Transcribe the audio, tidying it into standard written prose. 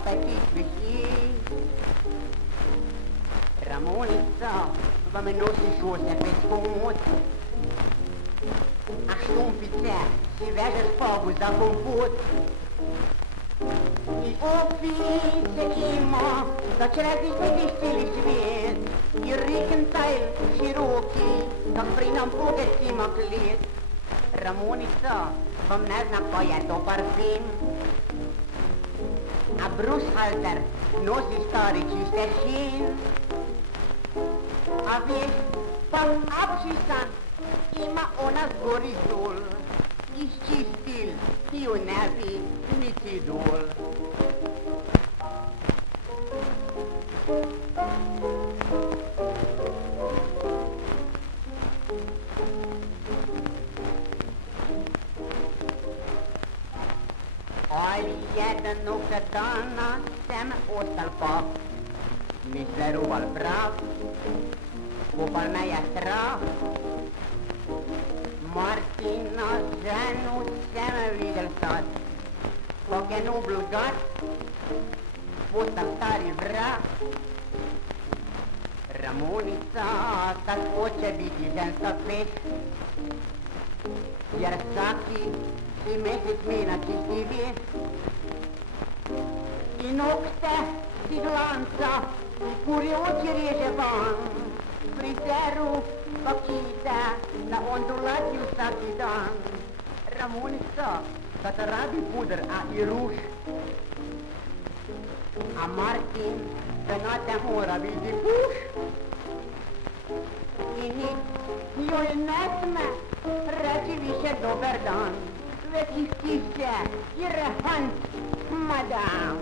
appetit beschie. Ramonica, vad med nossisåsen pescot. A ștumpițea și vează spagul za compot. I ofițe ima, da cele de stili svijet. I riken tajl široki, da prinam bogatima klet. Ramonica, vam ne zna ko je to parfim. A brushalter nosi stari čiste šin. A veš, pa apšisan ima ona zgori dol. Iz čistil ti jo ne bi niti dol. Ali jednog dana sem ostal pap, mi zveroval prav, kopal me je strah. Martina ženu sem videl sad, kak je nobel gad, postal stari vrag. Ramonica, tak hoče biti ženska peš, jer vsaki si mesec mina čisti veš. I nokte si glanca, kurje oči reže van, frizeru pa kite na ondulaciju vsaki dan. Ramonica, da te rabi puder, a i ruš. A Martin, da na te mora biti puš. I nič joj ne sme reči više dober dan. Već ih tiše i refant, madam.